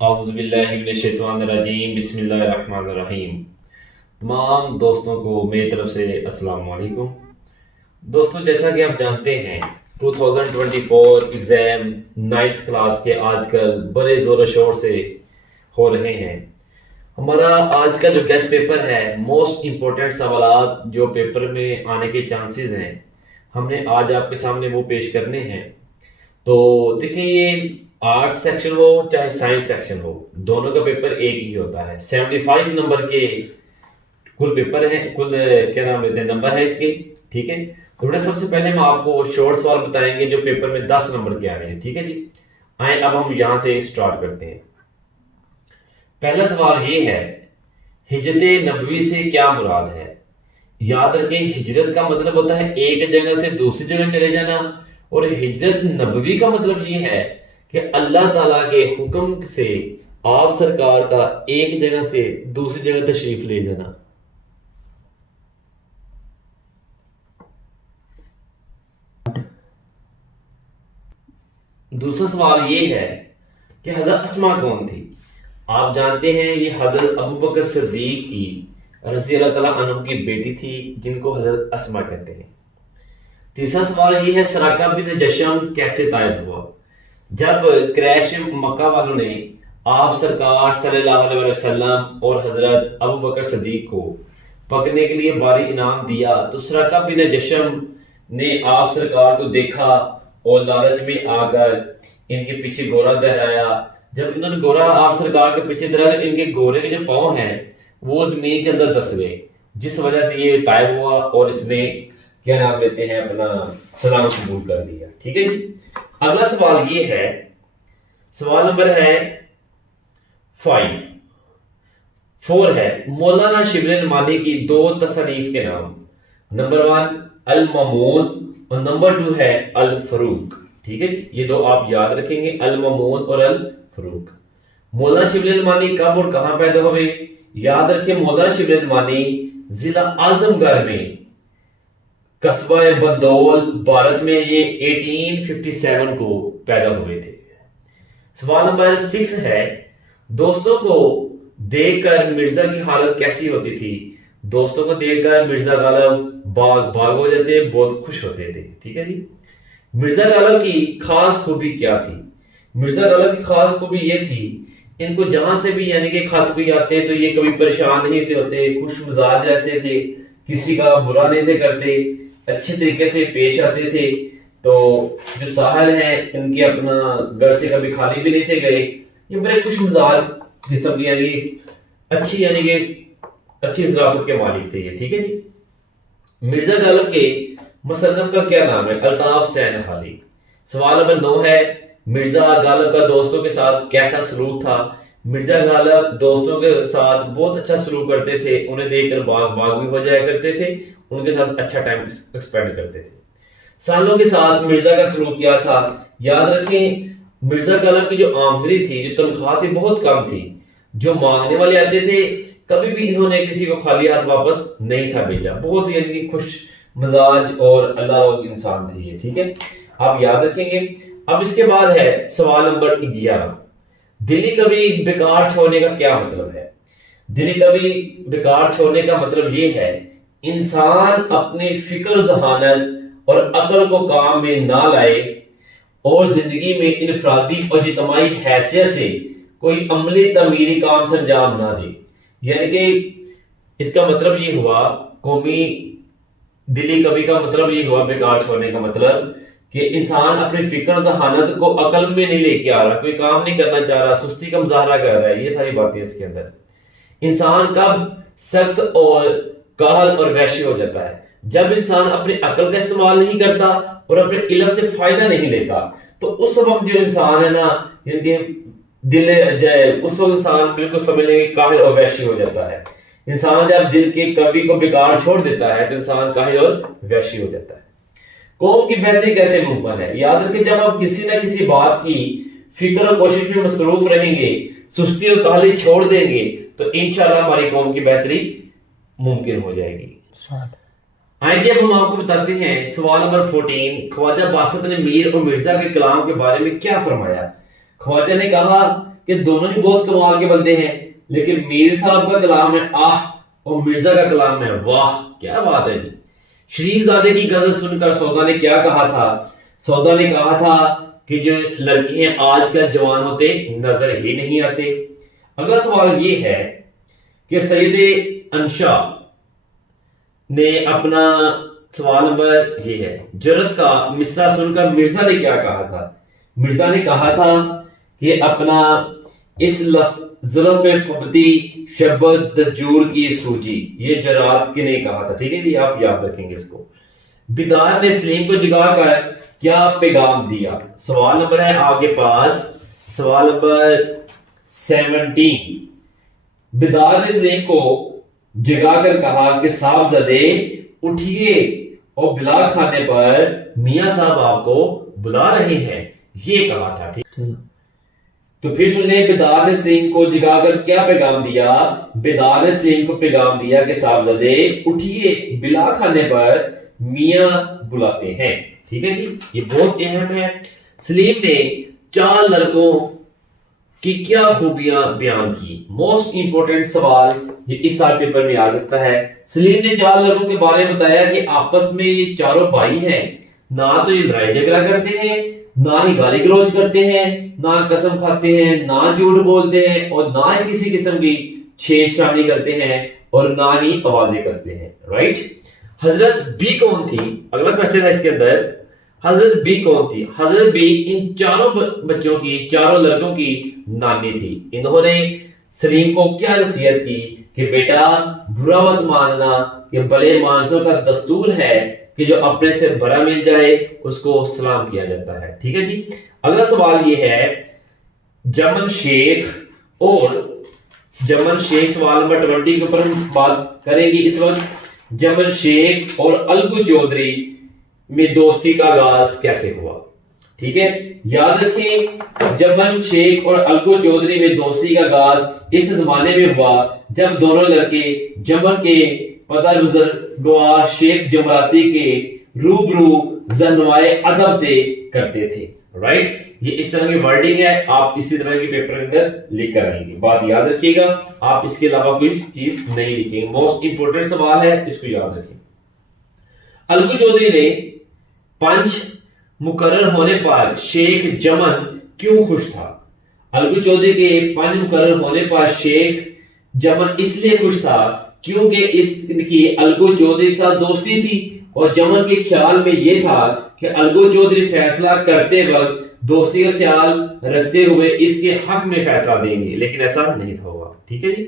اعوذ باللہ من الشیطان الرجیم بسم اللہ الرحمن الرحیم۔ تمام دوستوں کو میری طرف سے السلام علیکم۔ دوستوں، جیسا کہ آپ جانتے ہیں 2024 ایگزام 9th کلاس کے آج کل بڑے زور و شور سے ہو رہے ہیں۔ ہمارا آج کا جو گیسٹ پیپر ہے، موسٹ امپورٹنٹ سوالات جو پیپر میں آنے کے چانسز ہیں، ہم نے آج آپ کے سامنے وہ پیش کرنے ہیں۔ تو دیکھیں، یہ آرٹس سیکشن ہو چاہے سائنس سیکشن ہو، دونوں کا پیپر ایک ہی ہوتا ہے۔ 75 نمبر کے کل پیپر ہیں، کل کیا نام لیتے ہیں نمبر ہے اس کے، ٹھیک ہے۔ تو بیٹا سب سے پہلے ہم آپ کو شارٹ سوال بتائیں گے جو پیپر میں 10 نمبر کے آ رہے ہیں، ٹھیک ہے جی۔ آئیں اب ہم یہاں سے سٹارٹ کرتے ہیں۔ پہلا سوال یہ ہے، ہجرت نبوی سے کیا مراد ہے؟ یاد رکھیں، ہجرت کا مطلب ہوتا ہے ایک جگہ سے دوسری جگہ چلے جانا، اور ہجرت نبوی کا مطلب یہ ہے کہ اللہ تعالیٰ کے حکم سے آپ سرکار کا ایک جگہ سے دوسری جگہ تشریف لے جانا۔ دوسرا سوال یہ ہے کہ حضرت اسما کون تھی؟ آپ جانتے ہیں یہ حضرت ابو بکر صدیق کی رضی اللہ تعالیٰ عنہ کی بیٹی تھی، جن کو حضرت اسما کہتے ہیں۔ تیسرا سوال یہ ہے، سراقہ بن جشم کیسے طائب ہوا؟ جب قریش مکہ والوں نے آپ سرکار صلی اللہ علیہ وسلم اور حضرت ابو بکر صدیق کو پکڑنے کے لیے بھاری انعام دیا، تو سراقہ بن جشم نے آپ سرکار کو دیکھا اور لالچ میں آ کر ان کے پیچھے گھوڑا دہرایا۔ جب انہوں نے گھوڑا آپ سرکار کے پیچھے دہرایا، ان کے گھوڑے کے جو پاؤں ہیں وہ زمین کے اندر دس گئے، جس وجہ سے یہ طائب ہوا اور اس نے کیا نام لیتے ہیں اپنا سلام قبول کر لیا، ٹھیک ہے جی۔ اگلا سوال یہ ہے، سوال نمبر ہے 4 ہے، مولانا شبلی نعمانی کی 2 تصانیف کے نام۔ نمبر 1 المامون اور نمبر 2 ہے الفروق، ٹھیک ہے جی۔ یہ 2 آپ یاد رکھیں گے، المامون اور الفروق۔ مولانا شبلی نعمانی کب اور کہاں پیدا ہوئے؟ یاد رکھیں، مولانا شبلی نعمانی ضلع اعظم گڑھ میں قصبہ بندول بھارت میں یہ 1857 کو پیدا ہوئے تھے۔ سوال نمبر 6 ہے، دوستوں کو دیکھ کر مرزا کی حالت کیسی ہوتی تھی؟ دوستوں کو دیکھ کر مرزا غالب باغ ہو جاتے، بہت خوش ہوتے تھے، ٹھیک ہے جی۔ مرزا غالب کی خاص خوبی کیا تھی؟ مرزا غالب کی خاص خوبی یہ تھی، ان کو جہاں سے بھی یعنی کہ خط بھی آتے تو یہ کبھی پریشان نہیں ہوتے، خوش مزاج رہتے تھے، کسی کا برا نہیں تھے کرتے، اچھے طریقے سے پیش آتے تھے۔ تو جو ساحل ہیں ان کے اپنا گھر سے کبھی خالی بھی نہیں تھے گئے، یہ بڑے خوش مزاج قسم کی یعنی کہ اچھی ضرافت کے مالک تھے یہ، ٹھیک ہے جی۔ مرزا غالب کے مصنف کا کیا نام ہے؟ الطاف حسین حالی۔ سوال نمبر 9 ہے، مرزا غالب کا دوستوں کے ساتھ کیسا سلوک تھا؟ مرزا غالب دوستوں کے ساتھ بہت اچھا سلوک کرتے تھے، انہیں دیکھ کر باغ بھی ہو جایا کرتے تھے، ان کے ساتھ اچھا ٹائم ایکسپینڈ کرتے تھے۔ سالوں کے ساتھ مرزا کا سلوک کیا تھا؟ یاد رکھیں، مرزا غالب کی جو آمدنی تھی، جو تنخواہ تھی، بہت کم تھی۔ جو مانگنے والے آتے تھے کبھی بھی انہوں نے کسی کو خالی ہاتھ واپس نہیں تھا بھیجا، بہت یعنی خوش مزاج اور اللہ انسان تھے یہ، ٹھیک ہے، آپ یاد رکھیں گے۔ اب اس کے بعد ہے سوال نمبر 11، دلی کبھی بیکار چھوڑنے کا کیا مطلب ہے؟ دلی کبھی بیکار چھوڑنے کا مطلب یہ ہے، انسان اپنی فکر و ذہانت اور عقل کو کام میں نہ لائے اور زندگی میں انفرادی اور اجتماعی حیثیت سے کوئی عملی تعمیری کام سے انجام نہ دے۔ یعنی کہ اس کا مطلب یہ ہوا، قومی دلی کبھی کا مطلب یہ ہوا، بیکار چھوڑنے کا مطلب کہ انسان اپنی فکر و ذہانت کو عقل میں نہیں لے کے آ رہا، کوئی کام نہیں کرنا چاہ رہا، سستی کا مظاہرہ کر رہا ہے، یہ ساری باتیں اس کے اندر۔ انسان کب سخت اور کاہل اور وحشی ہو جاتا ہے؟ جب انسان اپنی عقل کا استعمال نہیں کرتا اور اپنے علم سے فائدہ نہیں لیتا، تو اس وقت جو انسان ہے نا، یعنی کہ اس وقت انسان بالکل سمجھ لیں کہ کاہل اور وحشی ہو جاتا ہے۔ انسان جب دل کے کبھی کو بیکار چھوڑ دیتا ہے تو انسان کاہل اور وحشی ہو جاتا ہے۔ قوم کی بہتری کیسے ممکن ہے؟ یاد رکھیں، جب آپ کسی نہ کسی بات کی فکر اور کوشش میں مصروف رہیں گے، سستی اور کاہلی چھوڑ دیں گے، تو انشاءاللہ ہماری قوم کی بہتری ممکن ہو جائے گی۔ آئیے اب ہم آپ کو بتاتے ہیں سوال نمبر 14، خواجہ باسط نے میر اور مرزا کے کلام کے بارے میں کیا فرمایا؟ خواجہ نے کہا کہ دونوں ہی بہت کمال کے بندے ہیں، لیکن میر صاحب کا کلام ہے آہ اور مرزا کا کلام ہے واہ، کیا بات ہے جی۔ شریف زادے کی غزل سن کر سودا نے کیا کہا تھا؟ سودا نے کہا تھا کہ جو لڑکے ہیں آج کل جوان ہوتے نظر ہی نہیں آتے۔ اگلا سوال یہ ہے کہ سید انشا نے اپنا سوال نمبر یہ ہے، جرت کا مصرع سن کر مرزا نے کیا کہا تھا؟ مرزا نے کہا تھا کہ اپنا اس ظلم پہ پھپتی شبت دجور کی سوجی، یہ جرات کے نے کہا تھا، ٹھیک ہے جی، آپ یاد رکھیں گے اس کو۔ بیدار نے سلیم کو جگا کر کیا پیغام دیا؟ سوال نمبر ہے آپ کے پاس، سوال نمبر 17۔ بیدار نے سلیم کو جگا کر کہا کہ صاحب زدے اٹھیے اور بلا خانے پر میاں صاحب آپ کو بلا رہے ہیں، یہ کہا تھا، ٹھیک۔ تو پھر سن لیں، بیدار نے سلیم کو جگا کر کیا پیغام دیا؟ بیدار نے سلیم کو پیغام دیا کہ صاحب زدے اٹھیے بلا خانے پر میاں بلاتے ہیں، ٹھیک ہے جی، یہ بہت اہم ہے۔ سلیم نے 4 لڑکوں کی کیا خوبیاں بیان کی؟ موسٹ امپورٹنٹ سوال جو اس سال پیپر میں آ سکتا ہے۔ سلیم نے 4 لڑکوں کے بارے میں بتایا کہ آپس میں یہ چاروں بھائی ہیں، نہ تو یہ لڑائی جھگڑا کرتے ہیں، نہ ہی گالی گلوچ کرتے ہیں، نہ قسم کھاتے ہیں، نہ جھوٹ بولتے ہیں، اور نہ ہی کسی قسم کی چھیڑچھانی کرتے ہیں، اور نہ ہی آوازیں کستے ہیں، رائٹ۔ حضرت بی کون تھی؟ اگلا کوشچن ہے اس کے اندر، حضرت بی کون تھی؟ حضرت بی ان چاروں بچوں کی، چاروں لڑکوں کی نانی تھی۔ انہوں نے سلیم کو کیا نصیحت کی کہ بیٹا برا مت ماننا، کہ بڑے مانسوں کا دستور ہے کہ جو اپنے سے بڑا مل جائے اس کو سلام کیا جاتا ہے، ٹھیک ہے جی۔ اگلا سوال یہ ہے، جمن شیخ اور جمن شیخ، سوال نمبر 20 کے اوپر ہم بات کریں گے اس وقت۔ جمن شیخ اور الگو چودھری میں دوستی کا آغاز کیسے ہوا؟ ٹھیک ہے، یاد رکھیں، جمن شیخ اور الگو چودھری میں دوستی کا آغاز اس زمانے میں ہوا جب دونوں لڑکے جمن کے پدر بزرگوار شیخ جمراتی کے روبرو زنوائے ادب دے کرتے تھے، رائٹ۔ یہ اس طرح کی ورڈنگ ہے، آپ اسی طرح کی پیپر کے اندر لکھ کر آئیں گے، بات یاد رکھیے گا، آپ اس کے علاوہ کوئی چیز نہیں لکھیں گے، موسٹ امپورٹنٹ سوال ہے، اس کو یاد رکھیں۔ الگو چودھری نے پنچ مقرر ہونے پر شیخ جمن کیوں خوش تھا؟ الگو چودھری کے پنچ مقرر ہونے پر شیخ جمن اس لیے خوش تھا کیونکہ اس کی الگو چودھری کے ساتھ دوستی تھی، اور جمن کے خیال میں یہ تھا کہ الگو چودھری فیصلہ کرتے وقت دوستی کا خیال رکھتے ہوئے اس کے حق میں فیصلہ دیں گے، لیکن ایسا نہیں تھا ہوا، ٹھیک ہے جی۔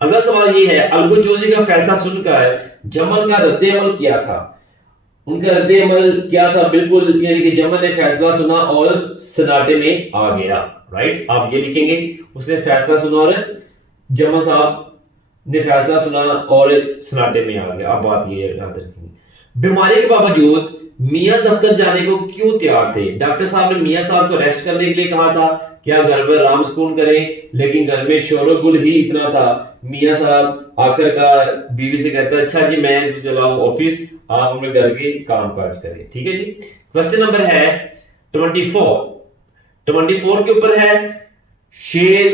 اگلا سوال یہ ہے، الگو چودھری کا فیصلہ سن کر جمن کا رد عمل کیا تھا؟ ان کا رد عمل کیا تھا؟ بالکل، یعنی کہ جمن نے فیصلہ سنا اور سناٹے میں آ گیا، رائٹ، آپ یہ لکھیں گے، اس نے فیصلہ سنا اور جمن صاحب نے فیصلہ سنا اور سناٹے میں آ گیا، آپ بات یہ یاد رکھیں گے۔ بیماری کے باوجود میاں دفتر جانے کو کیوں تیار تھے؟ ڈاکٹر صاحب نے میاں صاحب کو ریسٹ کرنے کے لیے کہا تھا، کیا گھر پر آرام سکون کریں، لیکن گھر میں شور و گل ہی اتنا تھا۔ میاں صاحب آخر کا بیوی سے کہتا ہے، اچھا جی میں چلا ہوں آفس، آپ اپنے گھر کے کام کاج کریں، ٹھیک ہے جی۔ کوسچن نمبر ہے 24 کے اوپر ہے شیر۔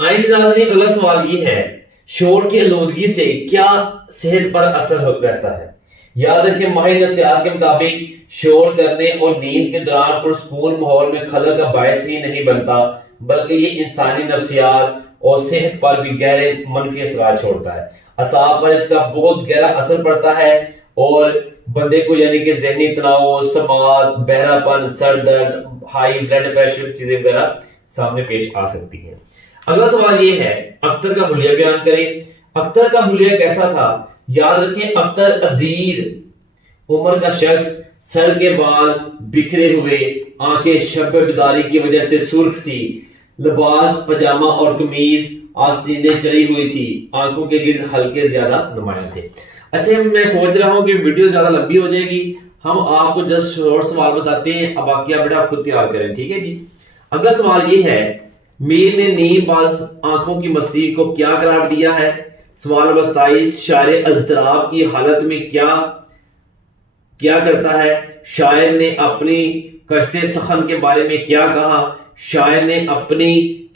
اگلا سوال یہ ہے، شور کی آلودگی سے کیا صحت پر اثر رہتا ہے؟ یاد رکھیں، ماہر نفسیات کے مطابق شور کرنے اور نیند کے دوران پرسکون ماحول میں خلل کا باعث ہی نہیں بنتا، بلکہ یہ انسانی نفسیات اور صحت پر بھی گہرے منفی اثرات چھوڑتا ہے۔ اعصاب پر اس کا بہت گہرا اثر پڑتا ہے اور بندے کو یعنی کہ ذہنی تناؤ، سماعت، بہرا پن، سر درد، ہائی بلڈ پریشر چیزیں وغیرہ سامنے پیش آ سکتی ہیں۔ اگلا سوال یہ ہے، اختر کا حلیہ بیان کریں۔ اختر کا حلیہ کیسا تھا؟ یاد رکھیں، اختر ادیر عمر کا شخص، سر کے بال بکھرے ہوئے، آنکھیں شب بیداری کی وجہ سے سرخ تھی، لباس پاجامہ اور قمیض آستینیں چڑھی ہوئی تھی، آنکھوں کے گرد حلقے زیادہ نمایاں تھے۔ اچھا، میں سوچ رہا ہوں کہ ویڈیو زیادہ لمبی ہو جائے گی، ہم آپ کو جسٹ شارٹ سوال بتاتے ہیں، اب باقی آپ بیٹا خود تیار کریں، ٹھیک ہے جی۔ اگلا سوال یہ ہے، میر نے نیم باز آنکھوں کی مستی کو کیا قرار دیا ہے؟ سوال نمبر 27، شاعر اضطراب کی حالت میں کیا کرتا ہے؟ شاعر نے اپنی کشتے سخن کے بارے میں کیا کہا؟ شاعر نے اپنی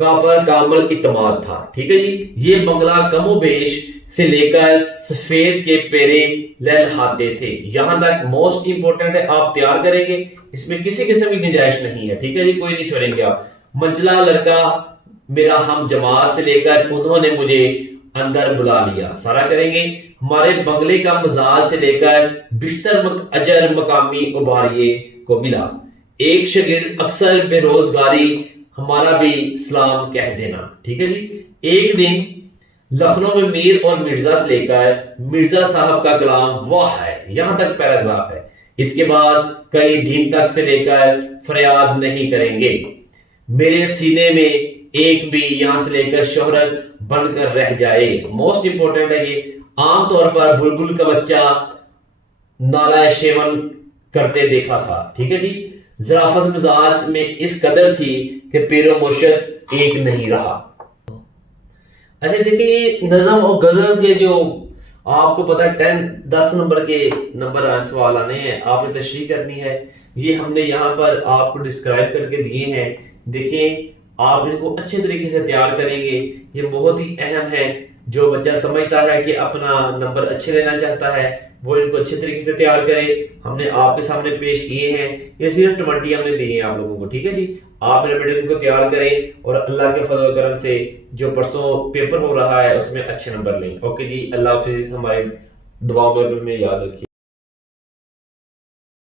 کا پر کامل اعتماد تھا. ٹھیک ہے جی. یہ بنگلہ کم و بیش سے لے کر سفید کے پیرے لہلہاتے تھے. یہاں تک موسٹ امپورٹنٹ ہے، آپ تیار کریں گے، اس میں کسی قسم کی گنجائش نہیں ہے. ٹھیک ہے جی، کوئی نہیں چھوڑیں گے آپ. منجلا لڑکا میرا ہم جماعت سے لے کر انہوں نے مجھے اندر بلا لیا. سارا کریں گے. ہمارے بنگلے کا مزاج سے لے کر بشتر اجر مقامی اباریے کو ملا. ایک شاگرد اکثر بے روزگاری ہمارا بھی سلام کہہ دینا. ٹھیک ہے جی. ایک دن لکھنؤ میں میر اور مرزا سے لے کر مرزا صاحب کا کلام واہ ہے. یہاں تک پیراگراف ہے. اس کے بعد کئی دن تک سے لے کر فریاد نہیں کریں گے. میرے سینے میں ایک بھی یہاں سے لے کر شہرت بن کر رہ جائے. موسٹ امپورٹنٹ ہے یہ. عام طور پر بلبل کا بچہ نالہ شیون کرتے دیکھا تھا. ٹھیک ہے جی. ظرافت مزاج میں اس قدر تھی کہ پیر و مرشد ایک نہیں رہا. اچھا دیکھیں، یہ نظم اور غزل کے جو آپ کو پتا ہے 10 نمبر کے سوال آنے ہیں، آپ نے تشریح کرنی ہے. یہ ہم نے یہاں پر آپ کو ڈسکرائب کر کے دیے ہیں. دیکھیں آپ ان کو اچھے طریقے سے تیار کریں گے. یہ بہت ہی اہم ہے. جو بچہ سمجھتا ہے کہ اپنا نمبر اچھے لینا چاہتا ہے وہ ان کو اچھے طریقے سے تیار کرے. ہم نے آپ کے سامنے پیش کیے ہیں. یہ صرف 20 ہم نے دیے ہیں آپ لوگوں کو. ٹھیک ہے جی. آپ میرے بیٹے ان کو تیار کریں اور اللہ کے فضل و کرم سے جو پرسوں پیپر ہو رہا ہے اس میں اچھے نمبر لیں. اوکے جی. اللہ حافظ. ہمارے دعاؤں میں یاد رکھیے.